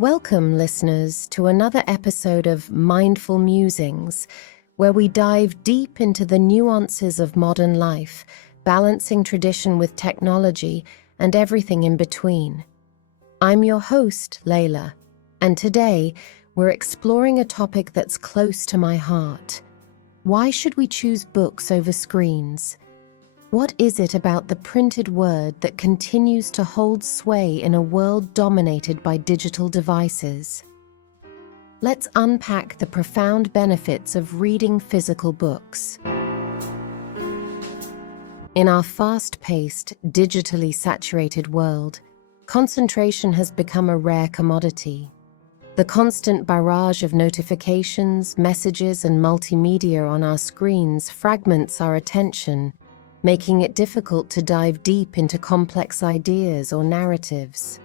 Welcome, listeners, to another episode of Mindful Musings, where we dive deep into the nuances of modern life, balancing tradition with technology and everything in between. I'm your host, Layla, and today we're exploring a topic that's close to my heart. Why should we choose books over screens? What is it about the printed word that continues to hold sway in a world dominated by digital devices? Let's unpack the profound benefits of reading physical books. In our fast-paced, digitally saturated world, concentration has become a rare commodity. The constant barrage of notifications, messages, and multimedia on our screens fragments our attention, making it difficult to dive deep into complex ideas or narratives.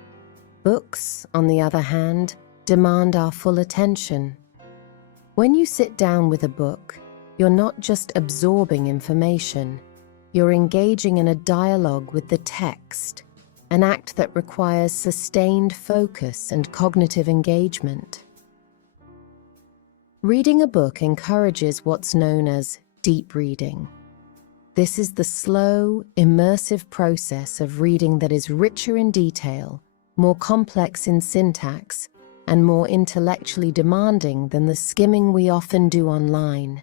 Books, on the other hand, demand our full attention. When you sit down with a book, you're not just absorbing information, you're engaging in a dialogue with the text, an act that requires sustained focus and cognitive engagement. Reading a book encourages what's known as deep reading. This is the slow, immersive process of reading that is richer in detail, more complex in syntax, and more intellectually demanding than the skimming we often do online.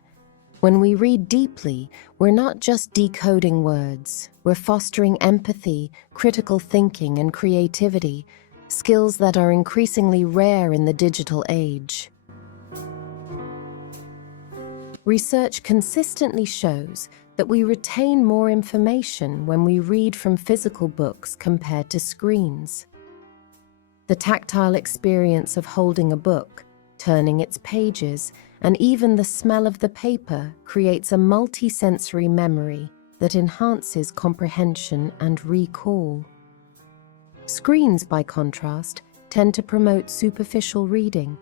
When we read deeply, we're not just decoding words, we're fostering empathy, critical thinking, and creativity, skills that are increasingly rare in the digital age. Research consistently shows that we retain more information when we read from physical books compared to screens. The tactile experience of holding a book, turning its pages, and even the smell of the paper creates a multi-sensory memory that enhances comprehension and recall. Screens, by contrast, tend to promote superficial reading.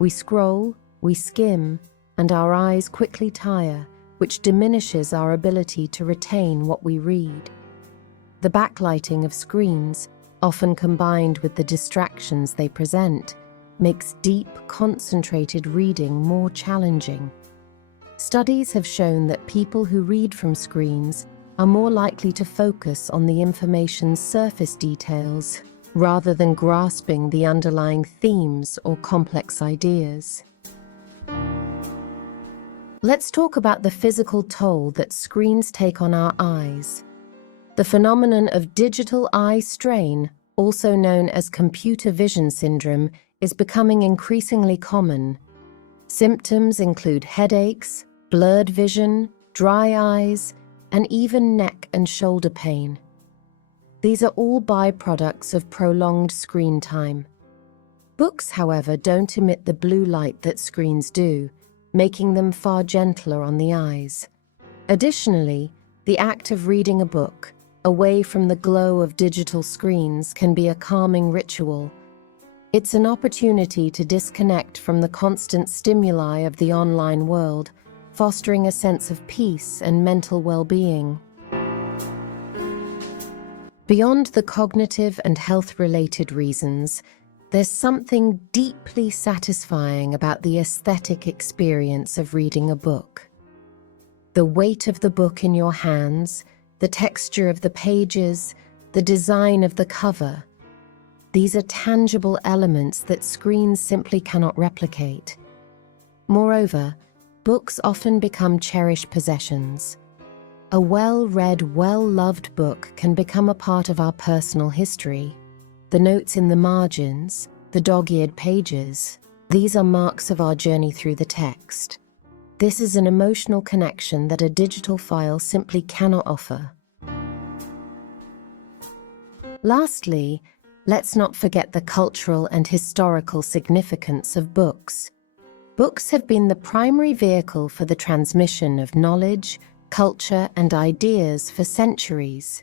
We scroll, we skim, and our eyes quickly tire, which diminishes our ability to retain what we read. The backlighting of screens, often combined with the distractions they present, makes deep, concentrated reading more challenging. Studies have shown that people who read from screens are more likely to focus on the information's surface details rather than grasping the underlying themes or complex ideas. Let's talk about the physical toll that screens take on our eyes. The phenomenon of digital eye strain, also known as computer vision syndrome, is becoming increasingly common. Symptoms include headaches, blurred vision, dry eyes, and even neck and shoulder pain. These are all byproducts of prolonged screen time. Books, however, don't emit the blue light that screens do, making them far gentler on the eyes. Additionally, the act of reading a book, away from the glow of digital screens, can be a calming ritual. It's an opportunity to disconnect from the constant stimuli of the online world, fostering a sense of peace and mental well-being. Beyond the cognitive and health-related reasons, there's something deeply satisfying about the aesthetic experience of reading a book. The weight of the book in your hands, the texture of the pages, the design of the cover. These are tangible elements that screens simply cannot replicate. Moreover, books often become cherished possessions. A well-read, well-loved book can become a part of our personal history. The notes in the margins, the dog-eared pages, these are marks of our journey through the text. This is an emotional connection that a digital file simply cannot offer. Lastly, let's not forget the cultural and historical significance of books. Books have been the primary vehicle for the transmission of knowledge, culture, and ideas for centuries.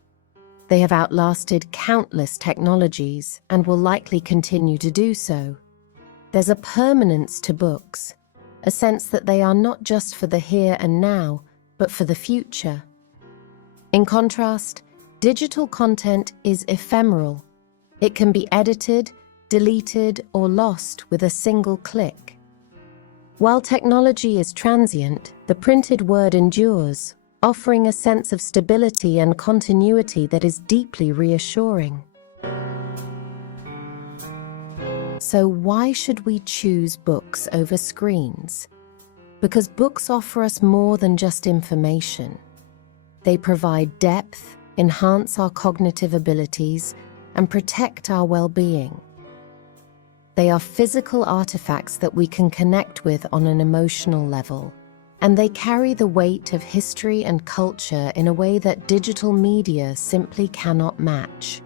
They have outlasted countless technologies and will likely continue to do so. There's a permanence to books, a sense that they are not just for the here and now, but for the future. In contrast, digital content is ephemeral. It can be edited, deleted, or lost with a single click. While technology is transient, the printed word endures, offering a sense of stability and continuity that is deeply reassuring. So why should we choose books over screens? Because books offer us more than just information. They provide depth, enhance our cognitive abilities, and protect our well-being. They are physical artifacts that we can connect with on an emotional level, and they carry the weight of history and culture in a way that digital media simply cannot match.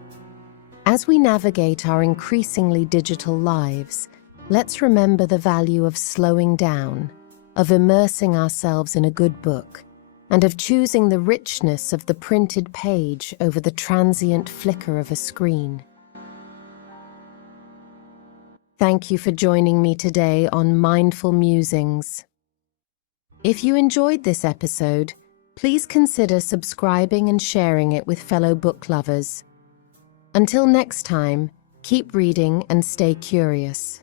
As we navigate our increasingly digital lives, let's remember the value of slowing down, of immersing ourselves in a good book, and of choosing the richness of the printed page over the transient flicker of a screen. Thank you for joining me today on Mindful Musings. If you enjoyed this episode, please consider subscribing and sharing it with fellow book lovers. Until next time, keep reading and stay curious.